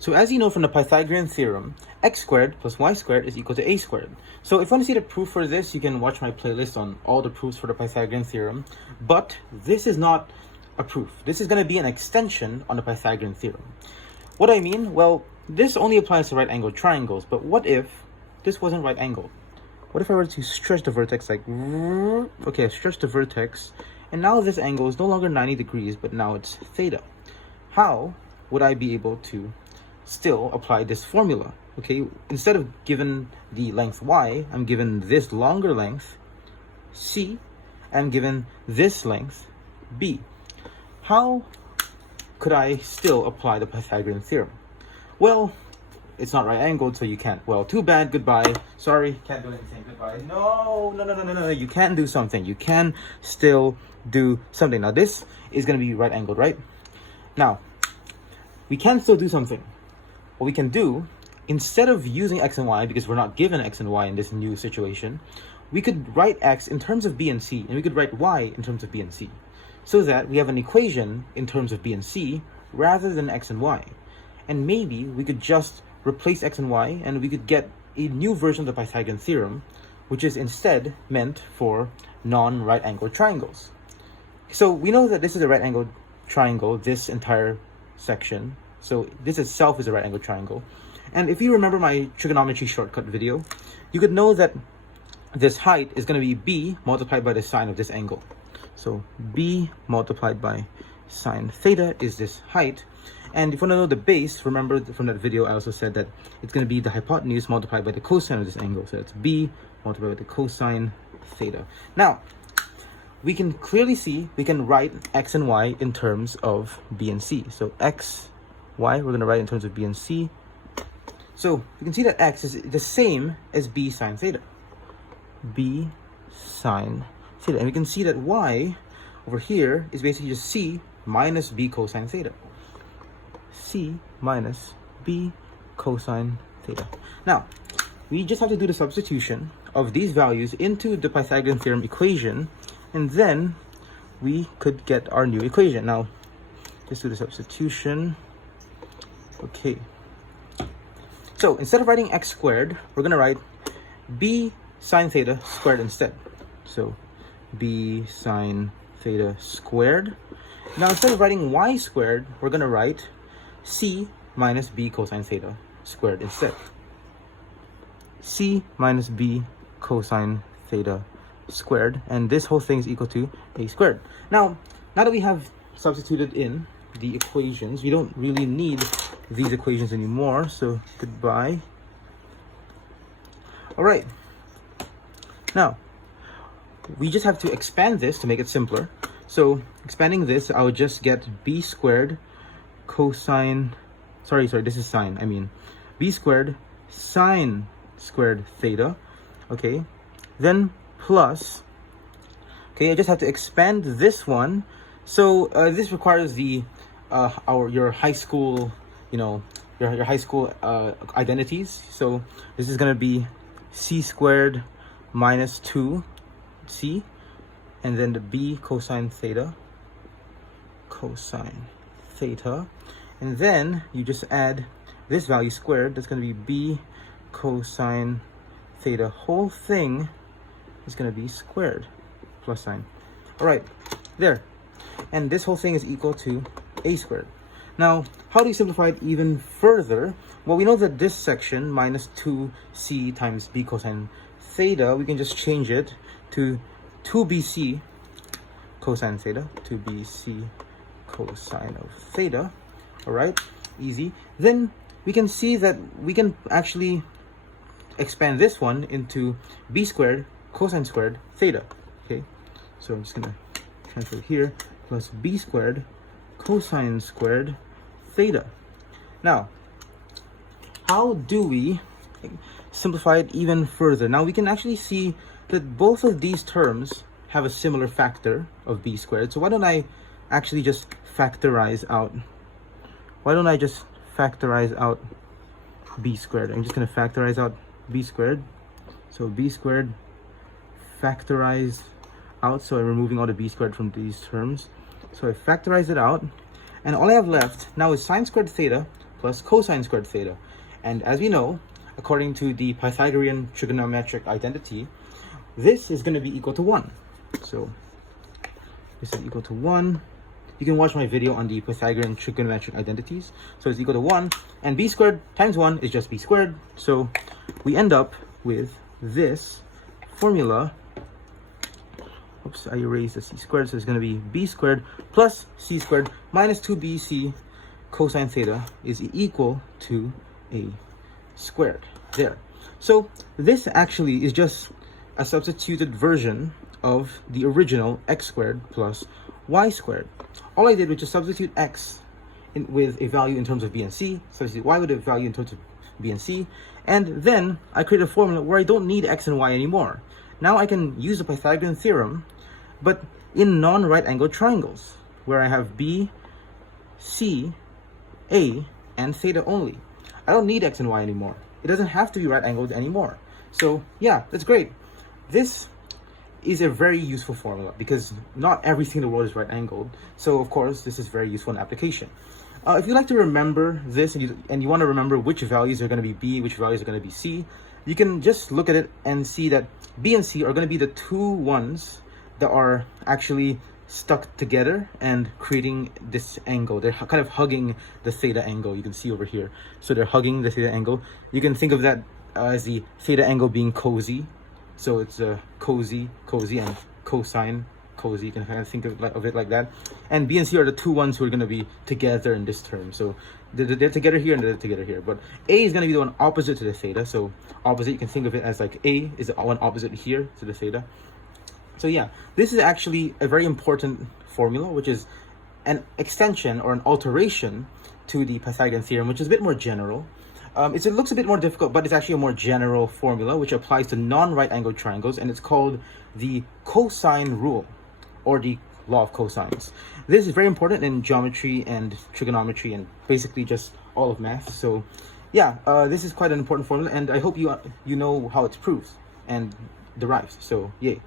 So as you know from the Pythagorean Theorem, x squared plus y squared is equal to a squared. So if you want to see the proof for this, you can watch my playlist on all the proofs for the Pythagorean Theorem. But this is not a proof. This is going to be an extension on the Pythagorean Theorem. What do I mean? Well, this only applies to right-angled triangles, but what if this wasn't right-angled? What if I were to stretch the vertex like, okay, I stretched the vertex, and now this angle is no longer 90 degrees, but now it's theta. How would I be able to still apply this formula? Okay, instead of given the length y, I'm given this longer length c, and given this length b. How could I still apply the Pythagorean theorem? Well, it's not right angled, so you can't. Well, too bad, goodbye. Sorry, can't do anything, goodbye. No, you can do something. You can still do something. Now this is going to be right angled, right? Now, we can still do something. What we can do, instead of using x and y, because we're not given x and y in this new situation, we could write x in terms of b and c, and we could write y in terms of b and c, so that we have an equation in terms of b and c rather than x and y. And maybe we could just replace x and y, and we could get a new version of the Pythagorean theorem, which is instead meant for non-right angled triangles. So we know that this is a right angled triangle, this entire section. So this itself is a right angled triangle. And if you remember my trigonometry shortcut video, you could know that this height is going to be b multiplied by the sine of this angle. So b multiplied by sine theta is this height. And if you want to know the base, remember from that video I also said that it's going to be the hypotenuse multiplied by the cosine of this angle. So it's b multiplied by the cosine theta. Now, we can clearly see we can write x and y in terms of b and c. So x, y, we're going to write in terms of b and c. So you can see that x is the same as b sine theta. b sine theta. And we can see that y over here is basically just c minus b cosine theta. c minus b cosine theta. Now, we just have to do the substitution of these values into the Pythagorean theorem equation, and then we could get our new equation. Now, let's do the substitution. Okay. So, instead of writing x squared, we're going to write b sine theta squared instead. So, b sine theta squared. Now, instead of writing y squared, we're going to write c minus b cosine theta squared instead. c minus b cosine theta squared, and this whole thing is equal to a squared. Now that we have substituted in the equations, we don't really need these equations anymore, so goodbye. All right, now we just have to expand this to make it simpler. So expanding this, I would just get b squared cosine, sorry, this is sine, I mean b squared sine squared theta, okay, then plus, okay, I just have to expand this one. So this requires the your high school, you know, your high school identities. So this is going to be c squared minus 2c, and then the b cosine theta, and then you just add this value squared. That's going to be b cosine theta whole thing is going to be squared plus sign. All right, there. And this whole thing is equal to a squared. Now, how do you simplify it even further? Well, we know that this section minus 2c times b cosine theta, we can just change it to 2bc cosine theta, 2bc cosine of theta. All right, easy. Then we can see that we can actually expand this one into b squared cosine squared theta. Okay, so I'm just gonna transfer it here, plus b squared cosine squared theta. Now, how do we simplify it even further? Now we can actually see that both of these terms have a similar factor of b squared. So why don't I actually just factorize out? Why don't I just factorize out b squared? I'm just going to factorize out b squared. So b squared factorized out. So I'm removing all the b squared from these terms. So I factorize it out. And all I have left now is sine squared theta plus cosine squared theta. And as we know, according to the Pythagorean trigonometric identity, this is going to be equal to 1. So this is equal to 1. You can watch my video on the Pythagorean trigonometric identities. So it's equal to 1. And b squared times 1 is just b squared. So we end up with this formula. Oops, I erased the c squared. So it's going to be b squared plus c squared minus 2bc cosine theta is equal to a squared. There. So this actually is just a substituted version of the original x squared plus y squared. All I did was just substitute x with a value in terms of b and c, substitute y with a value in terms of b and c, and then I created a formula where I don't need x and y anymore. Now I can use the Pythagorean theorem, but in non-right angled triangles, where I have b, c, a, and theta only. I don't need x and y anymore. It doesn't have to be right angled anymore. So yeah, that's great. This is a very useful formula because not everything in the world is right angled. So of course, this is very useful in application. If you like to remember this and you want to remember which values are going to be b, which values are going to be c, you can just look at it and see that b and c are going to be the two ones that are actually stuck together and creating this angle. They're kind of hugging the theta angle you can see over here. So they're hugging the theta angle. You can think of that as the theta angle being cozy. So it's cozy, and cosine, cozy. You can kind of think of it like that. And b and c are the two ones who are going to be together in this term. So they're together here and they're together here. But a is going to be the one opposite to the theta. So opposite, you can think of it as like a is the one opposite here to the theta. So yeah, this is actually a very important formula, which is an extension or an alteration to the Pythagorean theorem, which is a bit more general. It looks a bit more difficult, but it's actually a more general formula, which applies to non-right angled triangles, and it's called the cosine rule, or the law of cosines. This is very important in geometry and trigonometry, and basically just all of math. So yeah, this is quite an important formula, and I hope you know how it's proved and derived. So yay.